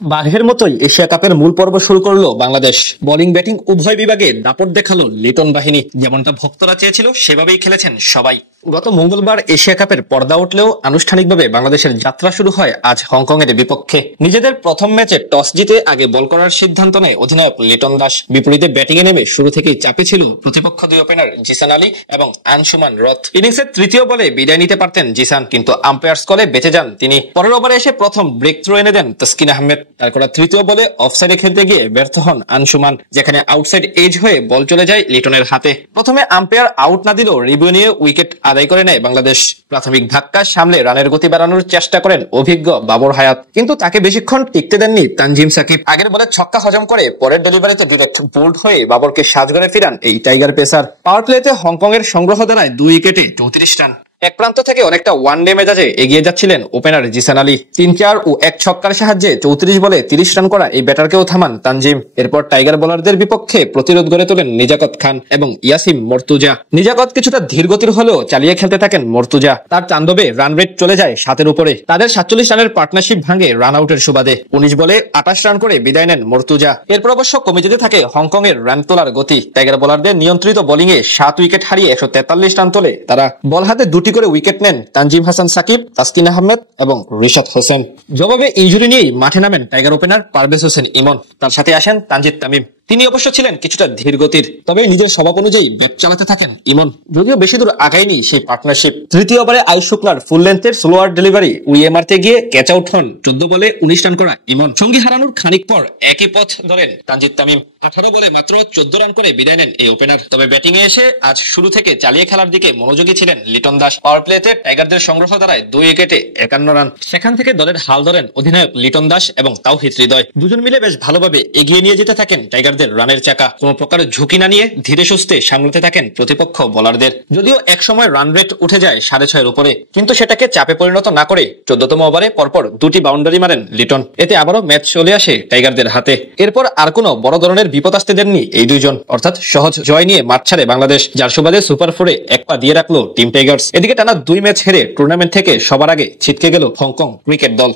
বাঘের মতোই এশিয়া কাপের মূল পর্ব শুরু করলো বাংলাদেশ। বোলিং ব্যাটিং উভয় বিভাগে দাপট দেখালো লিটন বাহিনী। যেমনটা ভক্তরা চেয়েছিল সেভাবেই খেলেছেন সবাই। গত মঙ্গলবার এশিয়া কাপের পর্দা উঠলেও আনুষ্ঠানিকভাবে বাংলাদেশের যাত্রা শুরু হয় আজ হংকং এর বিপক্ষে। নিজেদের প্রথম ম্যাচে টস জিতে আগে বল করার সিদ্ধান্ত নেয় অধিনায়ক লিটন দাস। বিপরীতে ব্যাটিং এ নেমে শুরু থেকেই চাপে ছিল প্রতিপক্ষ দুই ওপেনার জিসান আলী এবং আনসুমান রথ। ইনিংসের তৃতীয় বলে বিদায় নিতে পারতেন জিসান, কিন্তু আম্পায়ার্স কলে বেঁচে যান তিনি। পরের ওভারে এসে প্রথম ব্রেক থ্রু এনে দেন তাসকিন আহমেদ। তার করা তৃতীয় বলে অফসাইডে খেলতে গিয়ে ব্যর্থ হন আনসুমান, যেখানে আউটসাইড এজ হয়ে বল চলে যায় লিটনের হাতে। প্রথমে আম্পায়ার আউট না দিলেও রিভিউ নিয়ে উইকেট আদায় করে নেয় বাংলাদেশ। প্রাথমিক ধাক্কা সামলে রানের গতি বাড়ানোর চেষ্টা করেন অভিজ্ঞ বাবর হায়াত, কিন্তু তাকে বেশিক্ষণ টিকতে দেননি তানজিম সাকিব। আগের বলে ছক্কা হজম করে পরের ডেলিভারিতে ডিরেক্ট বোল্ড হয়ে বাবরকে সাজঘরে ফিরান এই টাইগার পেসার। পাওয়ার প্লেতে হংকং এর সংগ্রহ দাঁড়ায় 2 উইকেটে 34 রান। এক প্রান্ত থেকে অনেকটা ওয়ানডে মেজাজে এগিয়ে যাচ্ছিলেন ওপেনার জিসান আলী। 3-4 ও এক ছক্কার সাহায্যে 34 বলে 30 রান করা এই ব্যাটারকেও থামান তানজিম। এরপর টাইগার বোলারদের বিপক্ষে প্রতিরোধ গড়ে তোলেন নিজাকত খান এবং ইয়াসিম মর্তুজা। নিজাকত কিছুটা ধীরগতির হলেও চালিয়ে খেলতে থাকেন মর্তুজা। তার তাণ্ডবে রান রেট চলে যায় 7-এর উপরে। তাদের 47 রানের পার্টনারশিপ ভাঙে রান আউটের সুবাদে। 19 বলে 28 রান করে বিদায় নেন মর্তুজা। এরপর অবশ্য কমে যেতে থাকে হংকং এর রান তোলার গতি। টাইগার বোলারদের নিয়ন্ত্রিত বোলিং এ 7 উইকেট হারিয়ে 143 রান তোলে তারা। বল হাতে 2টি করে উইকেট নেন তানজিম হাসান সাকিব, তাসকিন আহমেদ এবং রিশাদ হোসেন। জবাবে ইনজুরি নিয়েই মাঠে নামেন টাইগার ওপেনার পারভেজ হোসেন ইমন। তার সাথে আসেন তানজিদ তামিম। তিনি অবশ্য ছিলেন কিছুটা ধীর গতির, তবে নিজের স্বভাব অনুযায়ী ব্যাট চালাতে থাকেন ইমন। যদিও বেশি দূর আগায়নি সেই পার্টনারশিপ। তৃতীয় ওভারে আইস শুক্লার ফুল লেন্থের স্লোয়ার ডেলিভারি উইয়ে মারতে গিয়ে ক্যাচ আউট হন 14 বলে 19 রান করা ইমন। সঙ্গী হারানোর খানিক পর একই পথ ধরেন তানজিদ তামিম। 18 বলে মাত্র 14 রান করে বিদায় নেন এই ওপেনার। তবে ব্যাটিং এ এসে আজ শুরু থেকে চালিয়ে খেলার দিকে মনোযোগী ছিলেন লিটন দাস। পাওয়ার প্লেতে টাইগারদের সংগ্রহ দাঁড়ায় 2 উইকেটে 51 রান। সেখান থেকে দলের হাল ধরেন অধিনায়ক লিটন দাস এবং তাওহিদ হৃদয়। দুজন মিলে বেশ ভালোভাবে এগিয়ে নিয়ে যেতে থাকেন টাইগারদের রানের চাকা। কোন প্রকার ঝুঁকি না নিয়ে ধীরে সুস্থে সামলাতে থাকেন প্রতিপক্ষ বোলারদের। যদিও এক সময় রান রেট উঠে যায় 6.5-এর উপরে, কিন্তু সেটাকে চাপে পরিণত না করে 14তম ওভারে পরপর 2টি বাউন্ডারি মারেন লিটন। এতে আবারও ম্যাচ চলে আসে টাইগারদের হাতে। এরপর আর কোনো বড় ধরনের বিপদ আসতে দেননি এই দুইজন, অর্থাৎ সহজ জয় নিয়ে মাঠ ছাড়ে বাংলাদেশ, যার সুবাদে সুপার 4-এ এক পা দিয়ে রাখলো টিম টাইগার্স। এদিকে টানা 2 ম্যাচ হেরে টুর্নামেন্ট থেকে সবার আগে ছিটকে গেল হংকং ক্রিকেট দল।